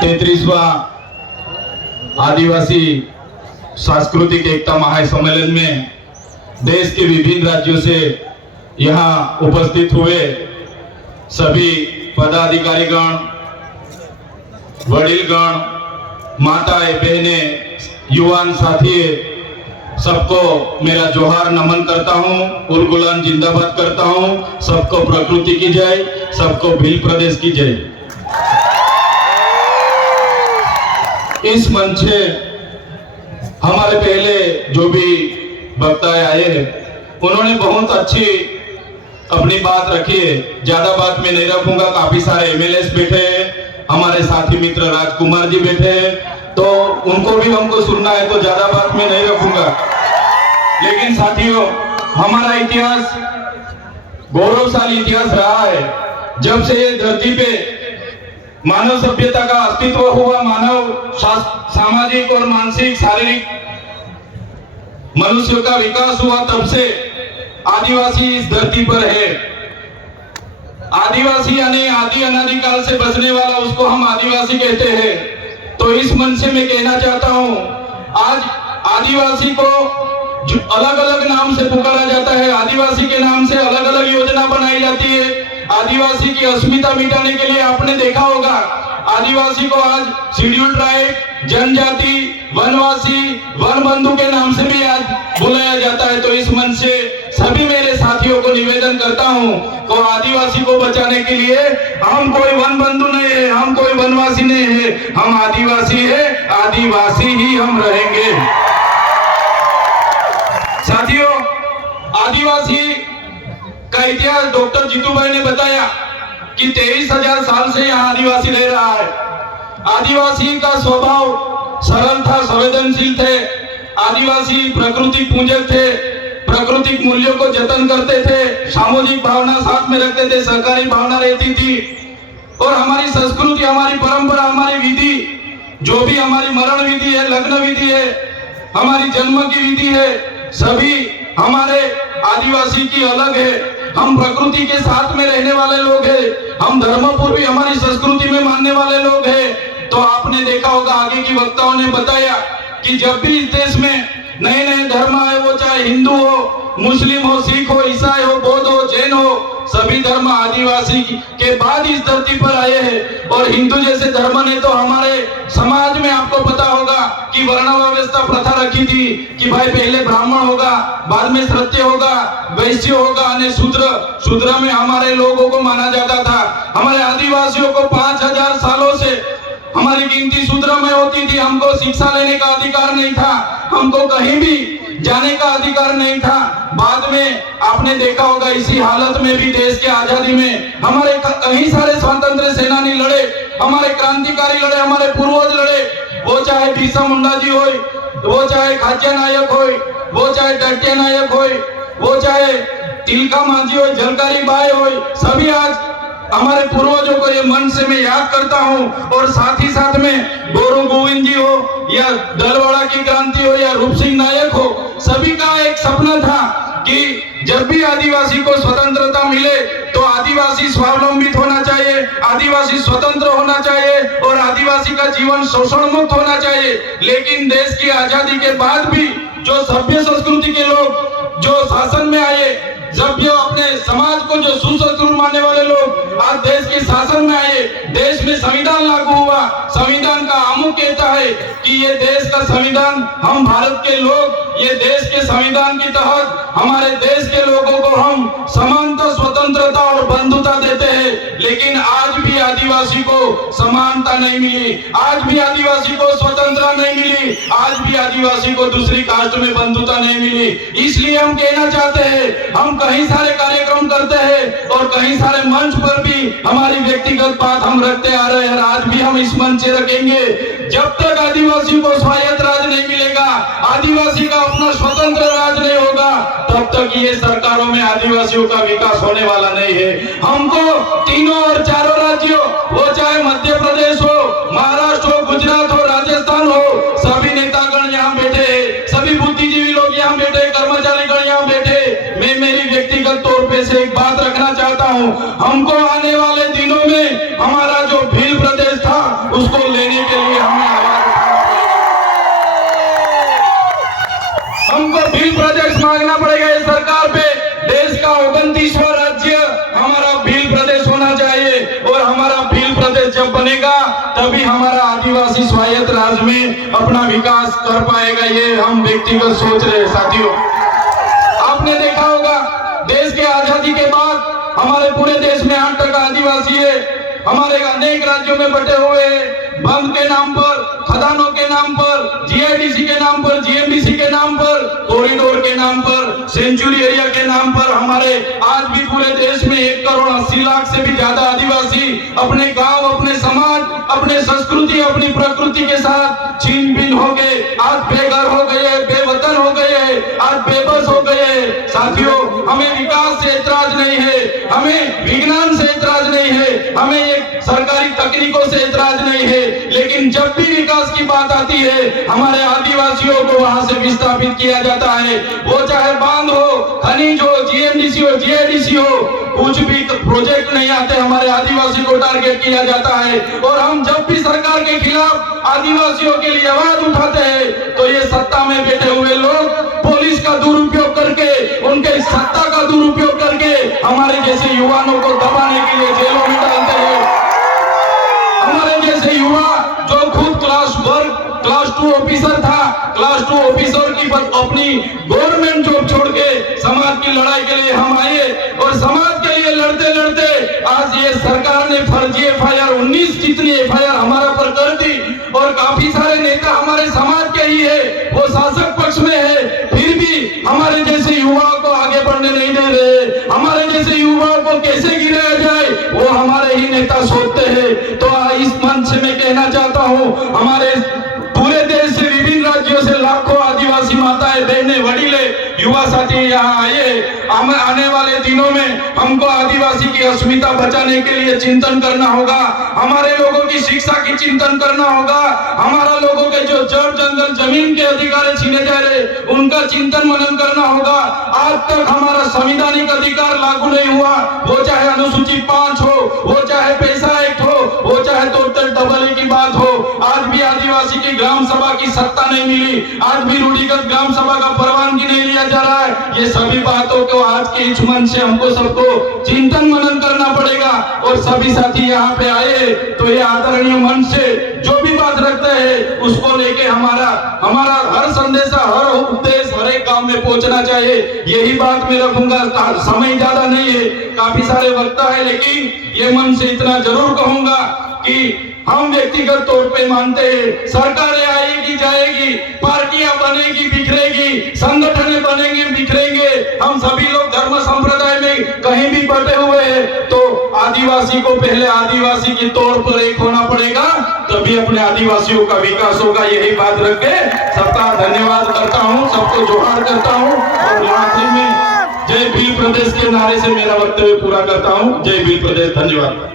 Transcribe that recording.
33वां आदिवासी सांस्कृतिक एकता महासम्मेलन में देश के विभिन्न राज्यों से यहाँ उपस्थित हुए सभी पदाधिकारीगण, वडीलगण, माताएं, बहनें, युवान साथी, सबको मेरा जोहार नमन करता हूँ, उलगुलान जिंदाबाद करता हूँ। सबको प्रकृति की जय, सबको भील प्रदेश की जय। इस मंच से हमारे पहले जो भी वक्ता आए हैं उन्होंने बहुत अच्छी अपनी बात रखी है, ज्यादा बात मैं नहीं रखूंगा। काफी सारे एमएलएस बैठे हैं, हमारे साथी मित्र राजकुमार जी बैठे हैं, तो उनको भी हमको सुनना है, तो ज्यादा बात मैं नहीं रखूंगा। लेकिन साथियों, हमारा इतिहास गौरवशाली इतिहास रहा है। जब से ये धरती पे मानव सभ्यता का अस्तित्व हुआ, मानव सामाजिक और मानसिक शारीरिक मनुष्य का विकास हुआ, तब से आदिवासी इस धरती पर है। आदिवासी यानी आदि अनादिकाल से बसने वाला, उसको हम आदिवासी कहते हैं। तो इस मन से मैं कहना चाहता हूं, आज आदिवासी को अलग अलग नाम से पुकारा जाता है, आदिवासी के नाम से अलग अलग योजना बनाई जाती है। आदिवासी की अस्मिता मिटाने के लिए आपने देखा होगा, आदिवासी को आज शेड्यूल ट्राइब, जनजाति, वनवासी, वन बंधु के नाम से भी आज बुलाया जाता है। तो इस मन से सभी मेरे साथियों को निवेदन करता हूं कि आदिवासी को बचाने के लिए हम कोई वन बंधु नहीं है, हम कोई वनवासी नहीं है, हम आदिवासी है, आदिवासी ही हम रहेंगे। साथियों, आदिवासी का इतिहास डॉक्टर जीतू भाई ने बताया कि 23,000 साल से यहाँ आदिवासी रह रहा है। आदिवासी का स्वभाव सरल था, संवेदनशील थे। आदिवासी प्रकृति पूजक थे, प्राकृतिक मूल्यों को जतन करते थे, सामाजिक भावना साथ में रखते थे, सहकारी भावना रहती थी। और हमारी संस्कृति, हमारी परंपरा, हमारी विधि, जो भी हमारी मरण विधि है, लग्न विधि है, हमारी जन्म की विधि है, सभी हमारे आदिवासी की अलग है। हम प्रकृति के साथ में रहने वाले लोग हैं, हम धर्मपूर्वी हमारी संस्कृति में मानने वाले लोग हैं। तो आपने देखा होगा, आगे की वक्ताओं ने बताया कि जब भी इस देश में नए नए धर्म आए, वो चाहे हिंदू हो, मुस्लिम हो, सिख हो, ईसाई हो, बौद्ध हो, जैन हो, सभी धर्म आदिवासी के बाद इस धरती पर आए हैं। और हिंदू जैसे धर्म ने तो हमारे समाज में, आपको पता होगा कि वर्ण व्यवस्था प्रथा रखी थी कि भाई पहले ब्राह्मण होगा, बाद में क्षत्रिय होगा, वैश्य होगा, अन्य शूद्र में हमारे लोगों को माना जाता था। हमारे आदिवासियों को 5,000 सालों से हमारी गिनती शूद्र में होती थी। हमको शिक्षा लेने का अधिकार नहीं था, हमको कहीं भी जाने का अधिकार नहीं था। बाद में आपने देखा होगा, इसी हालत में भी देश के आजादी में हमारे कई सारे स्वतंत्र सेनानी लड़े, हमारे क्रांतिकारी लड़े, हमारे पूर्वज लड़े। वो चाहे बिरसा मुंडा जी हो, वो चाहे खाच्या नायक हो, वो चाहे टट्टिया नायक हो, वो चाहे तिलका मांझी हो, झलकारी बाई हो, सभी आज हमारे पूर्वजों को ये मन से मैं याद करता हूँ। और साथ ही साथ में गौरव गोविंद जी हो, या दलवाड़ा की क्रांति हो, या रूप सिंह नायक हो, सभी का एक सपना था कि जब भी आदिवासी को स्वतंत्रता मिले तो आदिवासी स्वावलंबित होना चाहिए, आदिवासी स्वतंत्र होना चाहिए और आदिवासी का जीवन शोषण मुक्त होना चाहिए। लेकिन देश की आजादी के बाद भी जो सभ्य संस्कृति के लोग जो शासन में आए, जब ये अपने समाज को जो सुसंस्कृत मानने वाले लोग आज देश के शासन में आए, देश में संविधान लागू हुआ। संविधान का आमुख कहता है कि ये देश का संविधान, हम भारत के लोग ये देश के संविधान के तहत हमारे देश के लोगों को हम समानता, स्वतंत्रता और बंधुता देते हैं। लेकिन आज भी आदिवासी को समानता नहीं मिली, आज भी आदिवासी को स्वतंत्रता नहीं मिली, आज भी आदिवासी को दूसरी कास्ट में बंधुता नहीं मिली। इसलिए हम कहना चाहते हैं, हम कई सारे कार्यक्रम करते हैं और कई सारे मंच पर भी हमारी व्यक्तिगत बात हम रखते आ रहे हैं। आज भी हम इस मंच से रखेंगे, जब तक आदिवासी को स्वायत्त राज नहीं मिलेगा, आदिवासी का अपना स्वतंत्र राज नहीं होगा, तब तक ये सरकारों में आदिवासियों का विकास होने वाला नहीं है। हमको तीनों और चारों राज्यों, वो चाहे मध्य प्रदेश हो, महाराष्ट्र हो, गुजरात हो, राजस्थान हो, सभी नेतागण यहाँ बैठे हैं, सभी बुद्धिजीवी लोग यहाँ बैठे, कर्मचारीगण यहाँ बैठे। मैं मेरी व्यक्तिगत तौर पे से एक बात रखना चाहता हूँ, हमको आने वाले दिनों में हमारा जो भील प्रदेश था उसको लेने तभी हमारा आदिवासी स्वायत्त राज्य में अपना विकास कर पाएगा। ये हम व्यक्तिगत सोच रहे हैं साथियों। आपने देखा होगा देश के आजादी के बाद हमारे पूरे देश में 8% आदिवासी है। हमारे अनेक राज्यों में बटे हुए बंद के नाम पर, खदानों के नाम पर, जीआईडीसी के नाम पर, जीएमडीसी के नाम पर, कॉरिडोर के नाम पर, सेंचुरी एरिया के नाम पर हमारे आज भी पूरे देश में 1,80,00,000 से भी ज्यादा आदिवासी अपने गांव, अपने समाज, अपने संस्कृति, अपनी प्रकृति के साथ छीन भिन्न हो गए। आज बेघर हो गए, बेवतन हो गए, आज बेबस हो गए। साथियों, हमें विकास से ऐतराज नहीं है, हमें विज्ञान से ऐतराज नहीं है, हमें एक सरकारी तकनीकों से ऐतराज नहीं है, लेकिन जब भी विकास की बात आती है हमारे आदिवासियों को वहां से विस्थापित किया जाता है। वो चाहे बांध हो, खनिज हो, जीएमडीसी हो, जीआईडीसी हो, कुछ भी प्रोजेक्ट नहीं आते, हमारे आदिवासी को टारगेट किया जाता है। और हम जब भी सरकार के खिलाफ आदिवासियों के लिए आवाज उठाते हैं तो ये सत्ता में बैठे हुए लोग पुलिस का दुरुपयोग करके, उनके सत्ता का दुरुपयोग करके हमारे जैसे युवाओं को दबाने के लिए जेलों में डालते हैं। हमारे जैसे युवा जो खुद क्लास 2 ऑफिसर था, क्लास 2 ऑफिसर की अपनी गवर्नमेंट जॉब छोड़ के समाज की लड़ाई के लिए हम आए और समाज के लिए लड़ते लड़ते आज ये सरकार ने फर्जी एफआईआर 19 जितनी एफआईआर हमारा पर कर दी और काफी सारे नेता हमारे समाज के ही है, वो शासक पक्ष में है, फिर भी हमारे जैसे युवाओं को आगे बढ़ने नहीं दे रहे। हमारे जैसे युवाओं को कैसे गिराया जाए वो हमारे ही नेता सोचते हैं। तो इस मंच से मैं कहना चाहता हूँ, हमारे पूरे देश से, विभिन्न राज्यों से लाखों आदिवासी माताएं, बहनें, वडीले, युवा साथी यहाँ आए। आने वाले दिनों में हमको आदिवासी की अस्मिता बचाने के लिए चिंतन करना होगा, हमारे लोगों की शिक्षा की चिंतन करना होगा, हमारा लोगों के जो जड़ जंगल जमीन के अधिकार छीने जा रहे उनका चिंतन मनन करना होगा। आज तक हमारा संवैधानिक अधिकार लागू नहीं हुआ, वो चाहे अनुसूचित 5 हो, वो चाहे पैसा एक्ट हो, वो चाहे टोटल डबल की बात हो। आज भी आदिवासी की ग्राम सभा की सत्ता नहीं मिली, आज भी रूढ़िगत ग्राम सभा का परवानगी नहीं लिया जा रहा है। ये सभी बातों को आज के इस मंच से हमको सबको चिंतन मनन करना पड़ेगा। और सभी साथी यहाँ पे आए तो ये आदरणीय मंच से जो भी बात रखते हैं उसको लेके हमारा हर संदेशा, हर उपदेश हर एक गांव में पहुंचना चाहिए। यही बात मैं रखूंगा। समय ज्यादा नहीं है, काफी सारे वक्ता है, लेकिन ये मन से इतना जरूर कहूंगा कि हम व्यक्तिगत तौर पे मानते हैं सरकारें आएगी जाएगी, पार्टियां बनेगी बिखरेगी, संगठन बनेंगे बिखरेंगे, हम सभी लोग धर्म संप्रदाय में कहीं भी बटे हुए हैं, तो आदिवासी को पहले आदिवासी के तौर पर एक होना पड़ेगा, तभी अपने आदिवासियों का विकास होगा। यही बात रख के सबका धन्यवाद करता हूँ, सबको जोहार करता हूँ और आखिर में जय भील प्रदेश के नारे से मेरा वक्तव्य पूरा करता हूँ। जय भील प्रदेश। धन्यवाद।